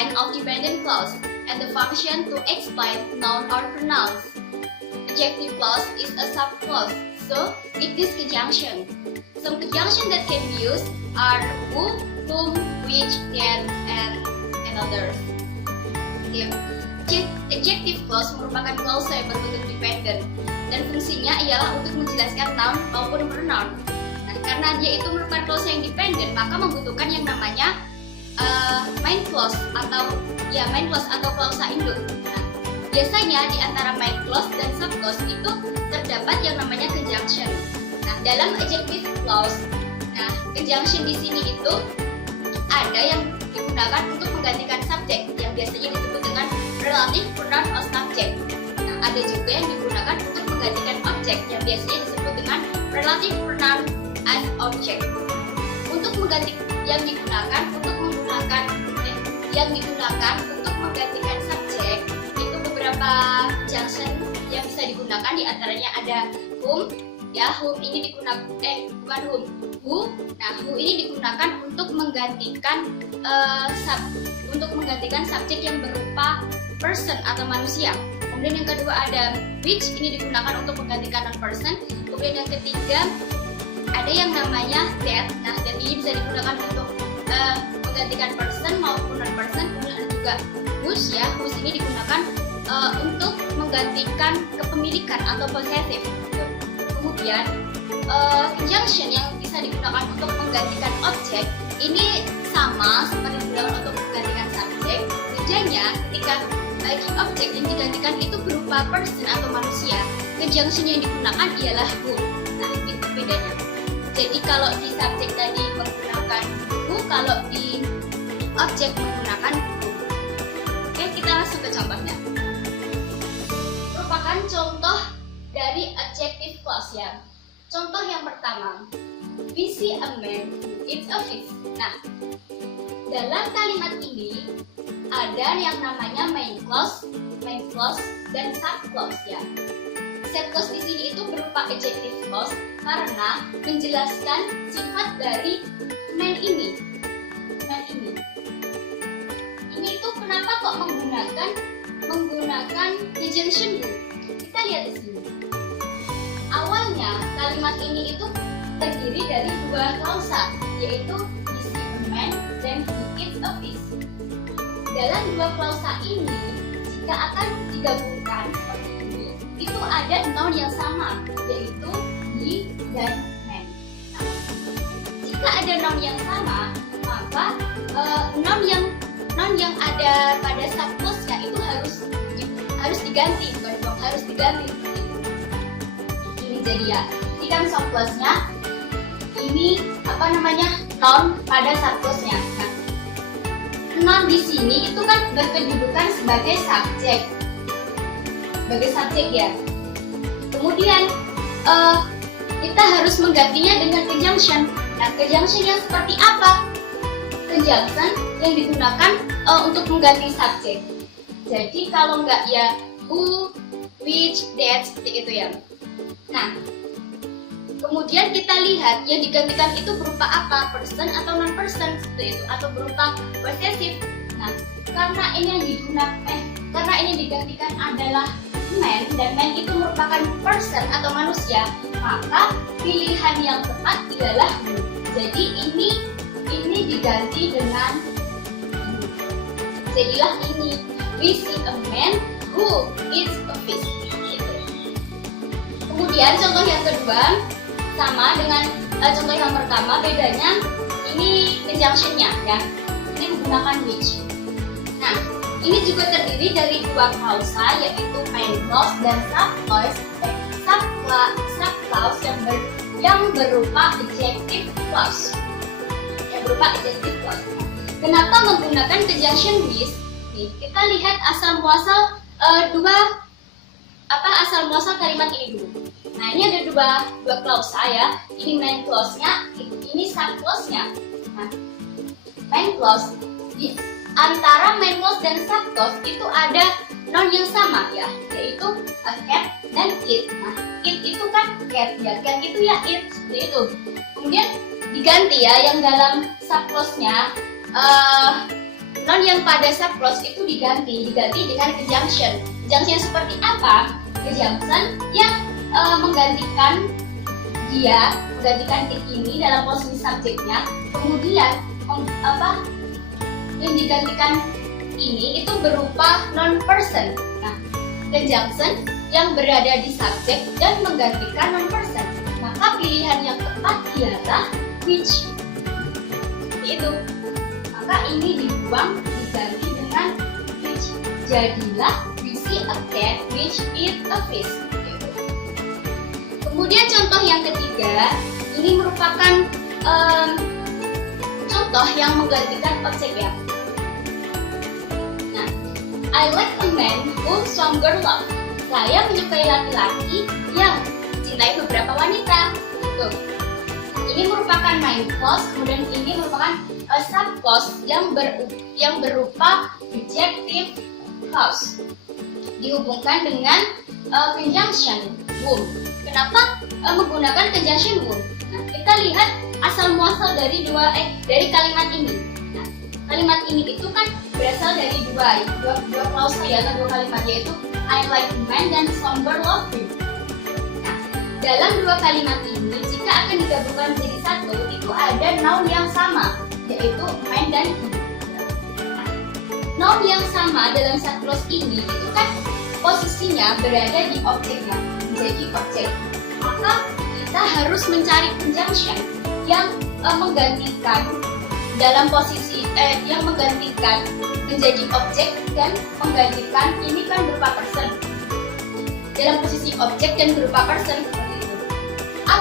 kind of dependent clause and the function to explain noun or pronouns. Adjective clause is a subclause, so it is conjunction. Some conjunction that can be used are who, whom, which, that, and others. Adjective clause merupakan klausa yang berbentuk dependent dan fungsinya ialah untuk menjelaskan noun maupun pronoun. Nah, karena dia itu merupakan klausa yang dependent, maka membutuhkan yang namanya main clause atau klausa induk. Nah, biasanya di antara main clause dan sub clause itu terdapat yang namanya conjunction. Nah, dalam adjective clause, conjunction di sini itu ada yang digunakan untuk menggantikan subjek yang biasanya disebut dengan relative pronoun or subject. Nah, ada juga yang digunakan untuk menggantikan objek yang biasanya disebut dengan relative pronoun as object. Untuk mengganti yang digunakan untuk menggantikan subjek itu beberapa junction yang bisa digunakan, di antaranya ada whom. Whom ini digunakan who. Nah, who ini digunakan untuk menggantikan subjek yang berupa person atau manusia. Kemudian yang kedua ada which, ini digunakan untuk menggantikan non-person. Kemudian yang ketiga ada yang namanya that. Nah, that ini bisa digunakan untuk menggantikan person maupun non-person. Kemudian ada juga whose. Whose ini digunakan untuk menggantikan kepemilikan atau possessive. Kemudian conjunction yang bisa digunakan untuk menggantikan objek ini sama seperti digunakan untuk menggantikan subjek. Bedanya ketika objek yang digantikan itu berupa person atau manusia, conjunction yang digunakan ialah who. Nah, itu bedanya. Jadi kalau di subjek tadi menggunakan who, kalau di objek menggunakan who. Oke, kita langsung ke contohnya. Merupakan contoh dari adjective clause ya. Contoh yang pertama, we see a man who eats a fish. Nah, dalam kalimat ini ada yang namanya main clause, dan sub clause ya. Sub clause di sini itu berupa adjective clause karena menjelaskan sifat dari man ini. Ini itu kenapa kok menggunakan conjunction who? Kita lihat di sini. Awalnya kalimat ini itu terdiri dari dua klausa, yaitu we see a man dan he eats a fish. Dalam dua klausa ini, jika akan digabungkan seperti ini, itu ada noun yang sama, yaitu he dan man. Nah, jika ada noun yang sama, maka noun yang ada pada sub clause-nya itu harus diganti, harus diganti. Ini jadi ya, ini kan sub clause-nya, ini noun pada sub clause-nya. Nah, noun di sini itu kan berkedudukan sebagai subjek ya. Kemudian kita harus menggantinya dengan conjunction. Nah, conjunction yang seperti apa? Conjunction yang digunakan untuk mengganti subjek. Jadi kalau enggak ya who, which, that, seperti itu ya. Nah, kemudian kita lihat yang digantikan itu berupa apa? Person atau non-person seperti itu, atau berupa possessive. Nah, karena ini yang digantikan adalah man, dan man itu merupakan person atau manusia, maka pilihan yang tepat adalah who. Jadi ini diganti dengan who. Jadilah ini we see a man who eats a fish. Kemudian contoh yang kedua sama dengan contoh yang pertama, bedanya ini conjunction-nya ya. Ini menggunakan which. Nah, ini juga terdiri dari dua klausa, yaitu main clause dan sub clause yang berupa adjective clause. Kenapa menggunakan conjunction with? Nih, kita lihat asal muasal asal muasal kalimat ini dulu. Nah, ini ada dua klausa ya. Ini main clause-nya, ini sub clause-nya. Nah, main clause, di antara main clause dan sub clause itu ada noun yang sama ya, yaitu a cat dan it. Nah, it itu kan cat ya, cat itu ya it, seperti itu. Kemudian diganti ya, yang dalam sub clause-nya noun yang pada subclause itu diganti dengan conjunction. Conjunction seperti apa? Conjunction yang menggantikan it ini dalam posisi subjeknya, kemudian yang digantikan ini itu berupa non person. Nah, conjunction yang berada di subjek dan menggantikan non person, maka pilihan yang tepat ialah which. Itu. Maka ini dibuang diganti dengan which. Jadilah we see a cat which eat a fish. Kemudian contoh yang ketiga, ini merupakan contoh yang menggantikan objek ya. Nah, I like a man who stronger love. Saya menyukai laki-laki yang mencintai beberapa wanita. Tuh. Ini merupakan main clause, kemudian ini merupakan subclause yang berupa adjective clause dihubungkan dengan conjunction whom. Kenapa menggunakan conjunction whom? Nah, kita lihat asal muasal dari kalimat ini. Nah, kalimat ini itu kan berasal dari dua clause ya, atau dua kalimat, yaitu I like man dan stronger love him. Nah, dalam dua kalimat ini jika akan digabungkan menjadi satu, itu ada noun yang sama, yaitu man dan him. Nah, noun yang sama dalam subclause ini itu kan posisinya berada di objeknya, menjadi objek. Maka kita harus mencari conjunction yang menggantikan dalam posisi yang menggantikan menjadi objek dan menggantikan ini kan berupa person. Dalam posisi objek dan berupa person seperti itu.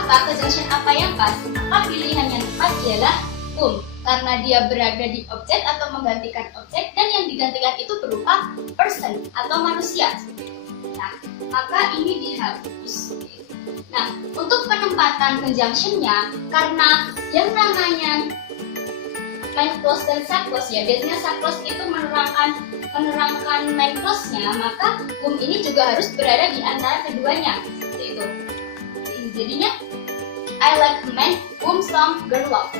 Conjunction apa yang pas? Maka pilihan yang tepat ialah whom, karena dia berada di objek atau menggantikan objek, dan yang digantikan itu berupa person atau manusia. Nah, maka ini dihapus. Nah, untuk penempatan conjunctionnya, karena yang namanya main clause dan subclause ya, biasanya subclause itu menerangkan main clause-nya, maka whom ini juga harus berada di antara keduanya. Seperti itu. Jadinya I like man whom some girl love.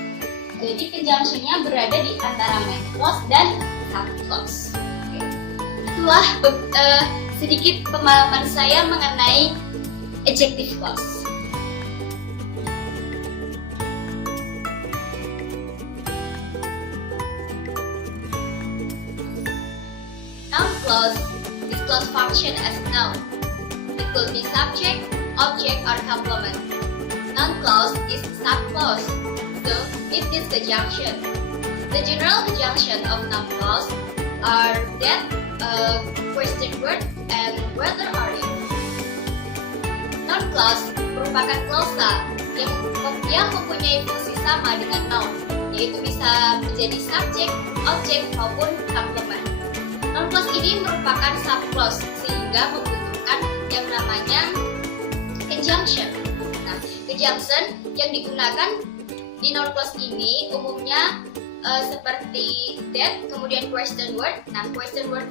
Jadi conjunction-nya berada di antara main clause dan subclause. Itulah sedikit pemahaman saya mengenai adjective clause. Noun clause. This clause function as noun. It could be subject, object, or complement. Noun clause is subclause, so it is conjunction. The general conjunction of noun clause are that, question word, and whether or if. Noun clause merupakan klausa yang mempunyai fungsi sama dengan noun, yaitu bisa menjadi subjek, objek, maupun complement. Noun clause ini merupakan subclause sehingga membutuhkan yang namanya conjunction. Nah, conjunction yang digunakan di noun clause ini umumnya seperti that, kemudian question word. Nah, question word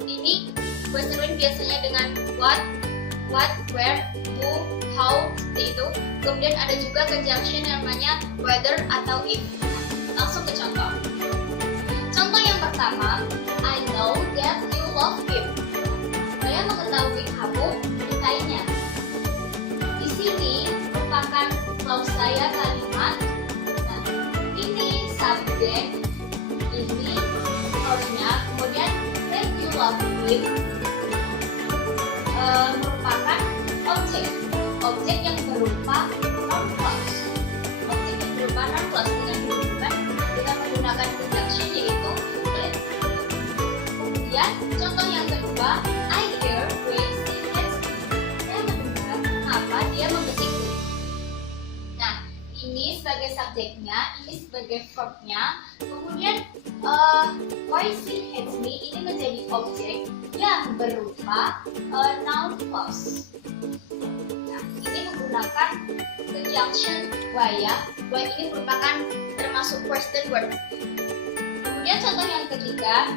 biasanya dengan what, where, who, how, seperti itu. Kemudian ada juga conjunction yang namanya whether atau if. Nah, langsung ke contoh. Contoh yang pertama, I know that you love him. Saya mengetahui kamu menyukainya. Di sini merupakan clause saya kalimat. Nah, ini subjek, ini clause-nya, kemudian that you love him merupakan objek yang berupa noun clause. Objek yang berupa noun clause dengan menggunakan conjunction yaitu that. Kemudian contoh yang kedua, I hear when she hits me. Saya mendengar mengapa dia membenciku. Nah, ini sebagai subjeknya, ini sebagai verbnya. Kemudian why she hates me ini menjadi objek yang berupa noun clause. Nah, ini menggunakan conjunction why ya. Why ini merupakan termasuk question word. Kemudian contoh yang ketiga,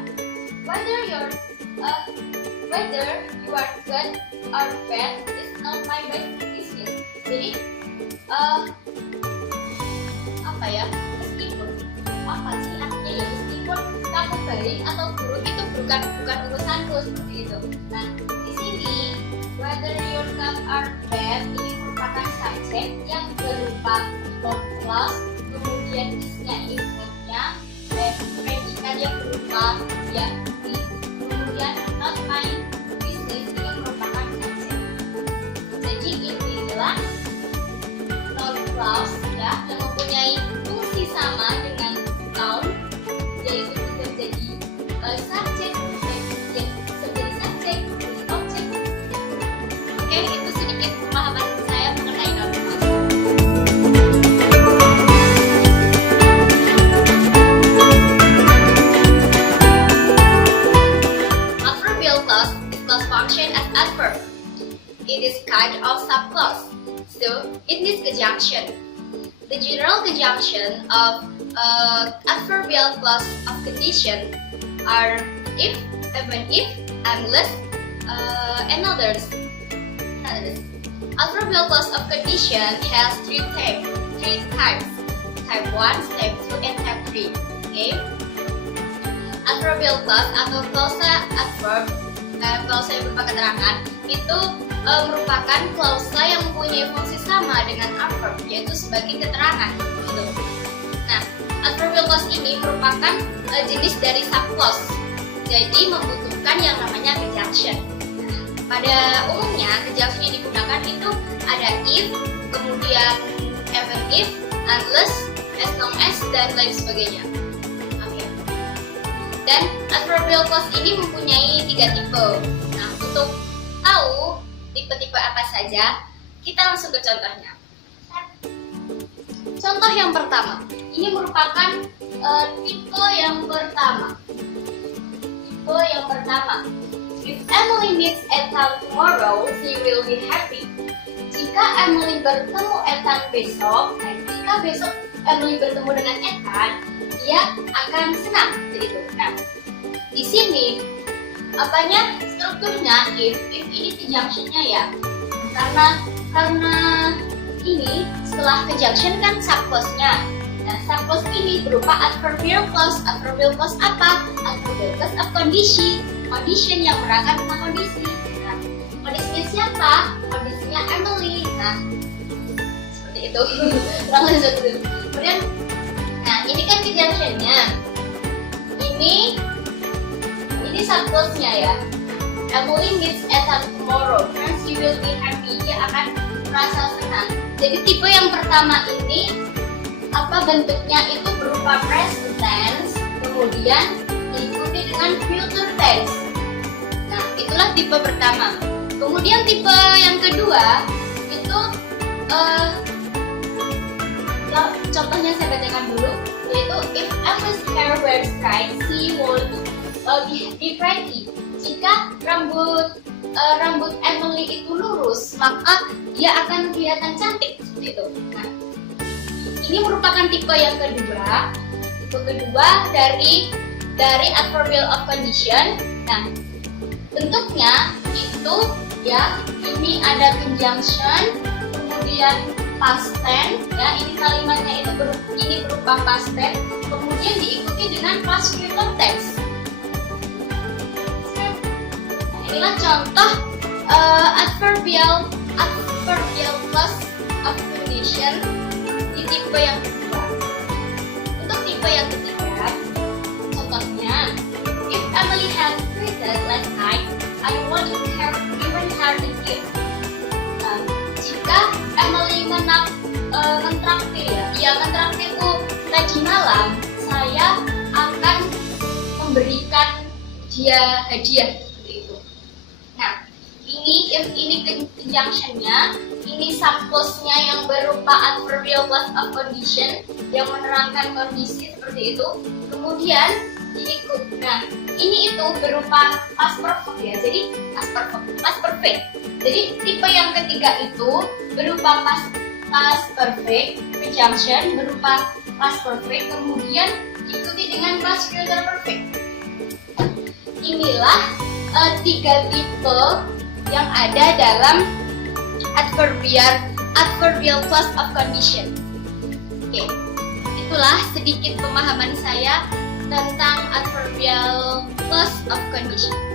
whether you are good or bad is not my business. Jadi apa ya? Meskipun apa sih artinya ya, meskipun kamu baik baik atau buruk itu bukan urusanku seperti itu. Nah, di sini whether your cup are bad ini merupakan subjek yang berupa verb clause, kemudian isnya ini verb-nya, predikat yang berupa ya, kemudian not my business itu merupakan subjek. Jadi ini adalah noun clause ya yang mempunyai fungsi sama dengan noun, yaitu menjadi subjek, menjadi subjek, menjadi objek. Oke, itu sedikit pemahaman saya mengenai noun clause. Adverbial clause is clause function as adverb. It is kind of subclause. So, in this conjunction, the general conjunction of adverbial clause of condition are if, even if, unless, and others. Adverbial clause of condition has three types. Type 1, type 2, and type 3. Okay? Adverbial clause atau klausa adverb, klausa yang berupa keterangan, itu merupakan klausa yang mempunyai fungsi sama dengan adverb, yaitu sebagai keterangan. Gitu. Nah, adverbial clause ini merupakan jenis dari subclause, jadi membutuhkan yang namanya conjunction. Pada umumnya conjunction yang digunakan itu ada if, kemudian even if, unless, as long as, dan lain sebagainya. Oke. Dan adverbial clause ini mempunyai 3 tipe. Nah, untuk tahu tipe-tipe apa saja, kita langsung ke contohnya. Contoh yang pertama, ini merupakan tipe yang pertama. Tipe yang pertama. If Emily meets Ethan tomorrow, she will be happy. Jika Emily bertemu Ethan besok, dan jika besok Emily bertemu dengan Ethan, dia akan senang. Begitu. Nah, di sini apanya strukturnya if ini conjunction-nya ya. Karena ini setelah conjunction kan subclause-nya. Nah, subclause ini berupa adverbial clause. Adverbial clause apa? Adverbial clause of condition. Condition yang menerangkan tentang kondisi. Nah, kondisinya siapa? Kondisinya Emily. Nah, seperti itu. Kurang lebih seperti itu. Kemudian, nah ini kan conjunction-nya. Ini subclause-nya ya. Emily meets Ethan tomorrow, and she will be happy. Dia akan merasa senang. Jadi tipe yang pertama ini apa bentuknya itu berupa present tense, kemudian diikuti dengan future tense. Nah, itulah tipe pertama. Kemudian tipe yang kedua itu contohnya saya bacakan dulu, yaitu if Emily's hair were straight, she would be pretty. Jika rambut Emily itu lurus, maka dia akan kelihatan cantik seperti itu. Nah, ini merupakan tipe yang kedua. Tipe kedua dari adverbial of condition. Nah, bentuknya itu ya, ini ada conjunction, kemudian past tense ya, ini kalimatnya itu berupa past tense, kemudian diikuti dengan past future tense. Inilah contoh adverbial clause of condition di tipe yang kedua. Untuk tipe yang ketiga, contohnya, if Emily had tweeted last night, I want her given her the gift. Jika Emily mentraktirku tadi malam, saya akan memberikan dia hadiah. Nah, ini conjunction-nya, ini subclause-nya yang berupa adverbial clause of condition yang menerangkan kondisi seperti itu. Kemudian ini itu berupa past perfect ya. Jadi past perfect. Jadi tipe yang ketiga itu berupa past perfect conjunction berupa past perfect, kemudian diikuti dengan past future perfect. Inilah 3 tipe yang ada dalam adverbial clause of condition. Oke, itulah sedikit pemahaman saya tentang adverbial plus of condition.